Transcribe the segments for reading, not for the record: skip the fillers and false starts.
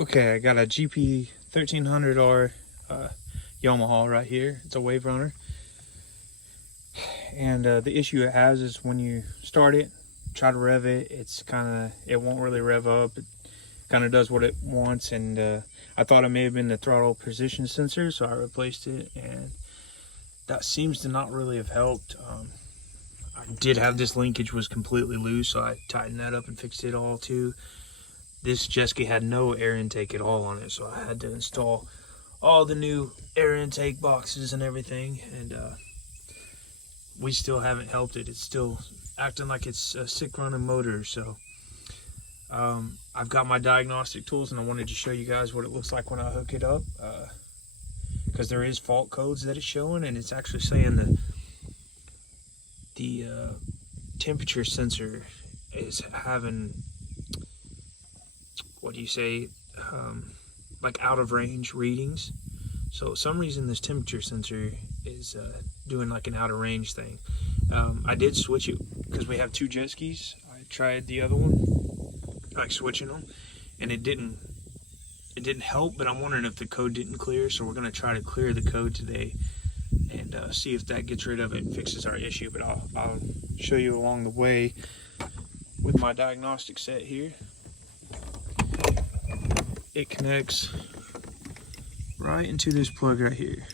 Okay, I got a gp1300r Yamaha right here. It's a wave runner, and the issue it has is when you start it, try to rev it, it won't really rev up. It kind of does what it wants, and I thought it may have been the throttle position sensor, so I replaced it, and that seems to not really have helped. I did have this linkage was completely loose, so I tightened that up and fixed it all too. This jet ski had no air intake at all on it, so I had to install all the new air intake boxes and everything, and we still haven't helped it. It's still acting like it's a sick running motor. So I've got my diagnostic tools, and I wanted to show you guys what it looks like when I hook it up, because there is fault codes that it's showing, and it's actually saying that the temperature sensor is having, what do you say, like out of range readings. So some reason this temperature sensor is doing like an out of range thing. I did switch it because we have two jet skis. I tried the other one, like switching them, and it didn't help, but I'm wondering if the code didn't clear, so we're going to try to clear the code today and see if that gets rid of it and fixes our issue. But I'll show you along the way with my diagnostic set here. It connects right into this plug right here.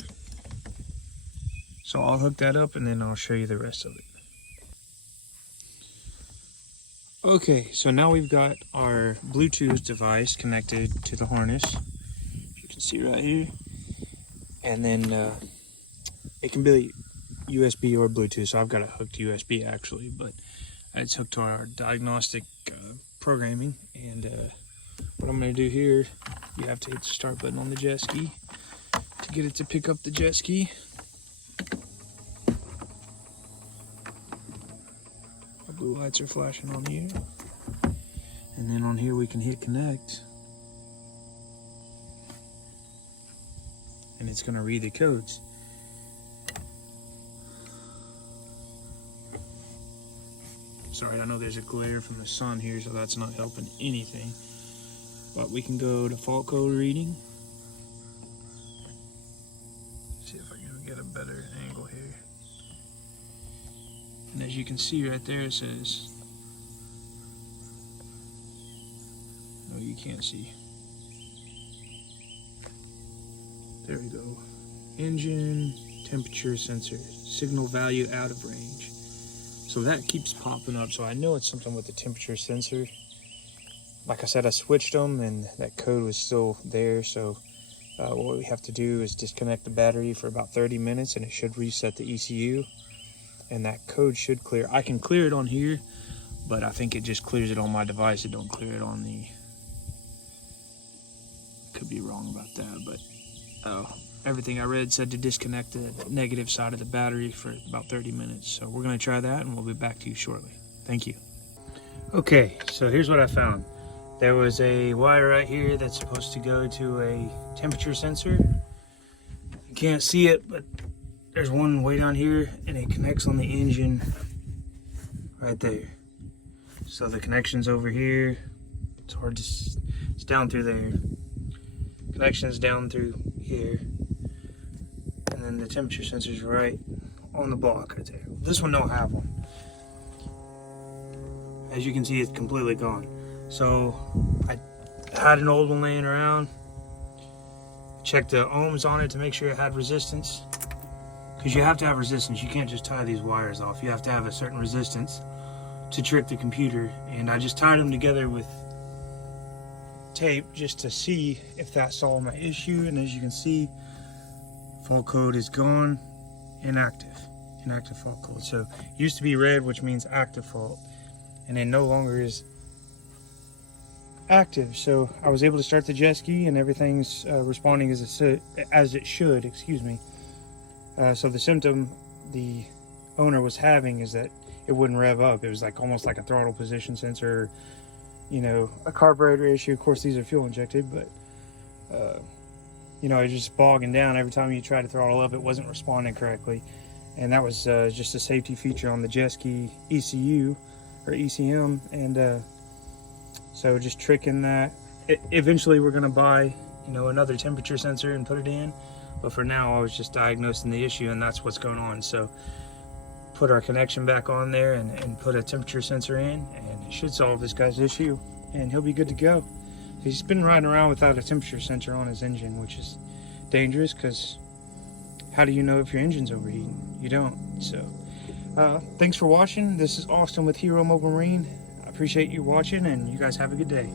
So I'll hook that up and then I'll show you the rest of it. Okay, so now we've got our Bluetooth device connected to the harness. You can see right here. And then it can be USB or Bluetooth. So I've got it hooked to USB actually, but it's hooked to our diagnostic programming. And what I'm going to do here, you have to hit the start button on the jet ski to get it to pick up the jet ski. Our blue lights are flashing on here. And then on here we can hit connect. And it's going to read the codes. Sorry, I know there's a glare from the sun here, so that's not helping anything. But we can go to fault code reading. See if I can get a better angle here. And as you can see right there, it says, no, you can't see. There we go. Engine temperature sensor, signal value out of range. So that keeps popping up. So I know it's something with the temperature sensor. Like I said, I switched them and that code was still there. So what we have to do is disconnect the battery for about 30 minutes and it should reset the ECU. And that code should clear. I can clear it on here, but I think it just clears it on my device. It don't clear it on the... Could be wrong about that, but everything I read said to disconnect the negative side of the battery for about 30 minutes. So we're going to try that and we'll be back to you shortly. Thank you. Okay, so here's what I found. There was a wire right here that's supposed to go to a temperature sensor. You can't see it, but there's one way down here and it connects on the engine right there. So the connection's over here. It's hard to, it's down through there. Connection's down through here. And then the temperature sensor's right on the block right there. This one don't have one. As you can see, it's completely gone. So I had an old one laying around. Checked the ohms on it to make sure it had resistance. Because you have to have resistance. You can't just tie these wires off. You have to have a certain resistance to trick the computer. And I just tied them together with tape just to see if that solved my issue. And as you can see, fault code is gone. Inactive fault code. So it used to be red, which means active fault, and it no longer is active. So I was able to start the jet ski and everything's responding as it should, excuse me. So the symptom the owner was having is that it wouldn't rev up. It was like almost like a throttle position sensor, you know, a carburetor issue. Of course these are fuel injected, but you know, it's just bogging down. Every time you try to throttle up, it wasn't responding correctly. And that was just a safety feature on the jet ski ECU or ECM. And so just tricking that eventually we're gonna buy, you know, another temperature sensor and put it in. But for now, I was just diagnosing the issue, and that's what's going on. So put our connection back on there and put a temperature sensor in, and it should solve this guy's issue, and he'll be good to go. He's been riding around without a temperature sensor on his engine, which is dangerous, because how do you know if your engine's overheating? You don't. So thanks for watching. This is Austin with Hero Mobile Marine. I appreciate you watching, and you guys have a good day.